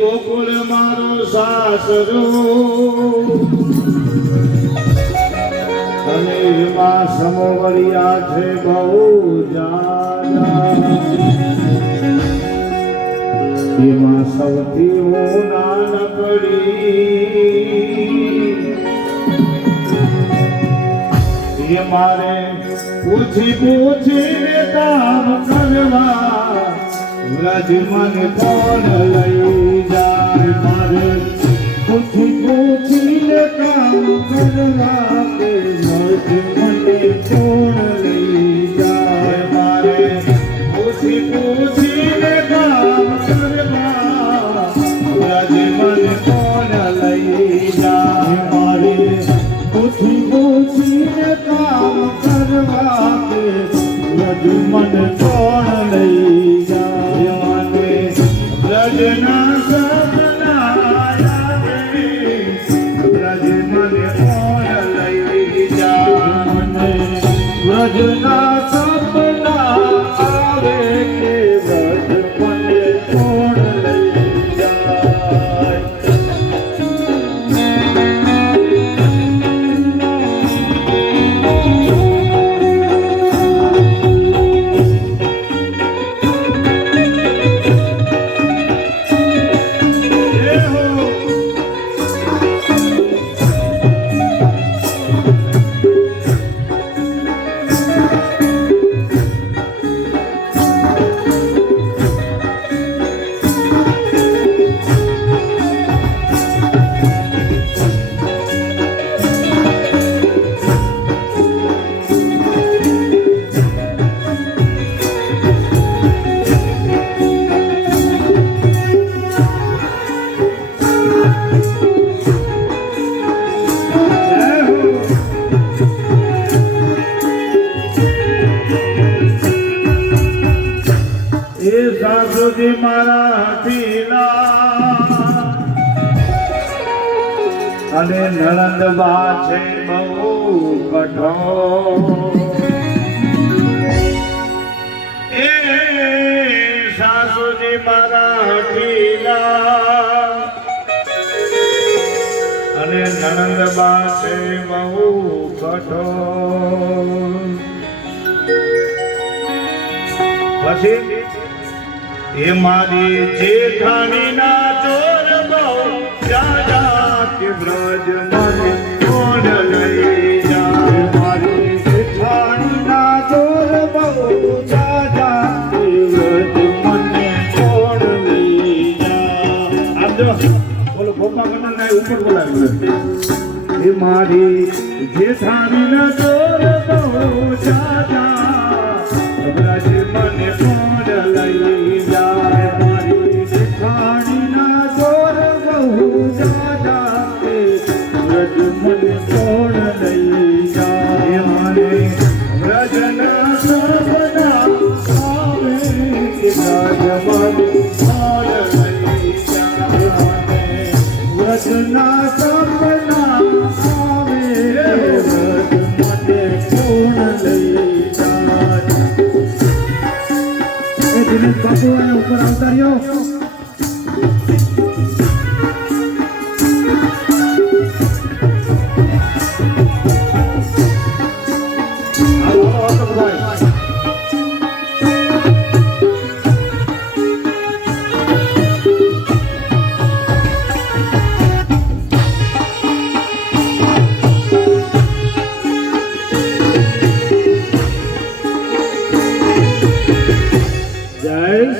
ગોકુળ મારો સાસરો અને એમાં સમોવરિયા છે બહુ જાજા એમાં સૌથી હું નાનકડી એ મારે પૂછી પૂછીને કામ કરવા વ્રજ મને કોણ લઈ જાય મારે પૂછી પૂછીને કામ કરવા વ્રજ મને કોણ લઈ જાય મારે પૂછી પૂછીને કામ કરવા વ્રજ મને કોણ લઈ જાય મારે પૂછી પૂછીને કામ કરવા વ્રજ મને કોણ લઈ જાય વ્રજના સપના આવે વ્રજ મને કોણ લઈ જાય વ્રજના સપના આવે કે વ્રજ મને કોણ લઈ જાય સાસુજી મારા પીલા અને નણંદ બા છે બહુ કઠોર એ સાસુજી મારા પીલા અને નણંદ બા છે બહુ કઠોર પછી એ મારી જેઠાણીના ચોર બહુ જાજા કે વ્રજ મને કોણ લઈ જાય મારી જેઠાણીના ચોર બહુ જાજા કે વ્રજ મને કોણ લઈ જાય આપ જો બોલો ગોપા ગણન ના ઉપર બોલાવ્યું એ મારી જેઠાણીના ચોર બહુ જાજા વ્રજ મને કોણ લઈ જાય મારી જેઠાણીના ચોર બહુ જાજા વ્રજ મને કોણ લઈ જાય મારે વ્રજના સપના આવે કે વ્રજ મને કોણ લઈ જાય વ્રજના સપના આવે વ્રજ મને કોણ લઈ જાય દિનેશ બાબુ અને ઉપર આવતા રહ્યો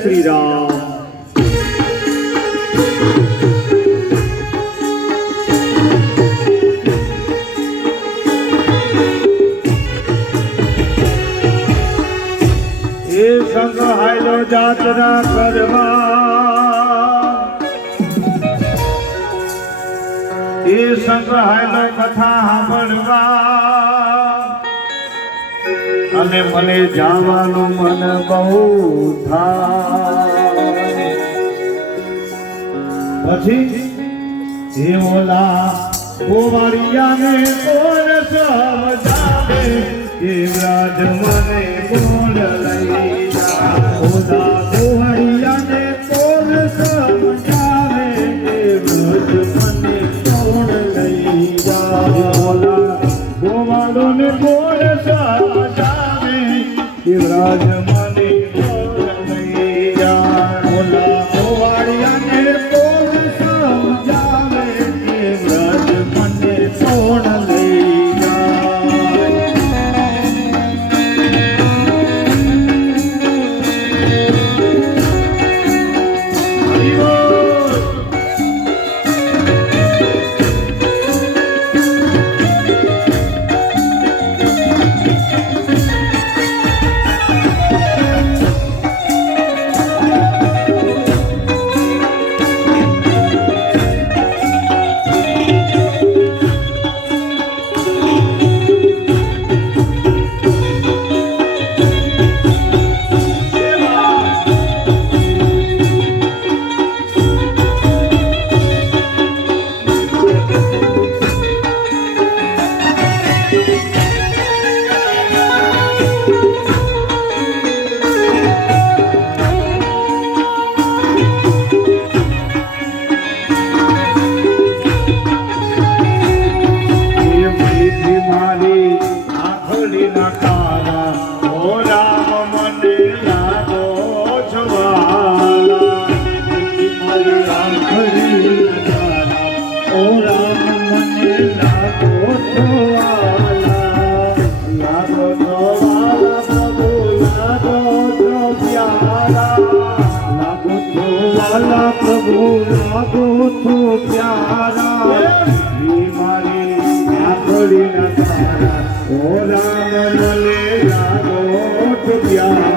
શ્રી રામ એ સંગ્રહાયેલો જાત્રા કરવા એ સંગ્રહાયેલો કથા સાંભળવા અને મને જવાનું મન બહુ થાય પછી એ ઓલા ગોવાળિયાને કોણ સમજાવે કે વ્રજ મને કોણ લઈ ઓલા ગોવાળિયાને કોણ સમજાવે કે વ્રજ મને કોણ લઈ જાય ઓલા ગોવાળોને કોણ સમજાવે કે વ્રજ મને કોણ લઈ જાય ઓલા ગોવાળિયાને કોણ સમજાવે કે વ્રજ મને કોણ લઈ જાય મારી આંખડીના તારા ઓ રામ મને લાગો છવાલા મારી આંખડીના તારા ઓ રામ મને લાગો છવાલા લાગો છવાલા પ્રભુ લાગો છો પ્યારા લાગો છવાલા પ્રભુ લાગો છો પ્યારા મારી આંખડીના તારા ઓ રામ મને લાગો છો પ્યારા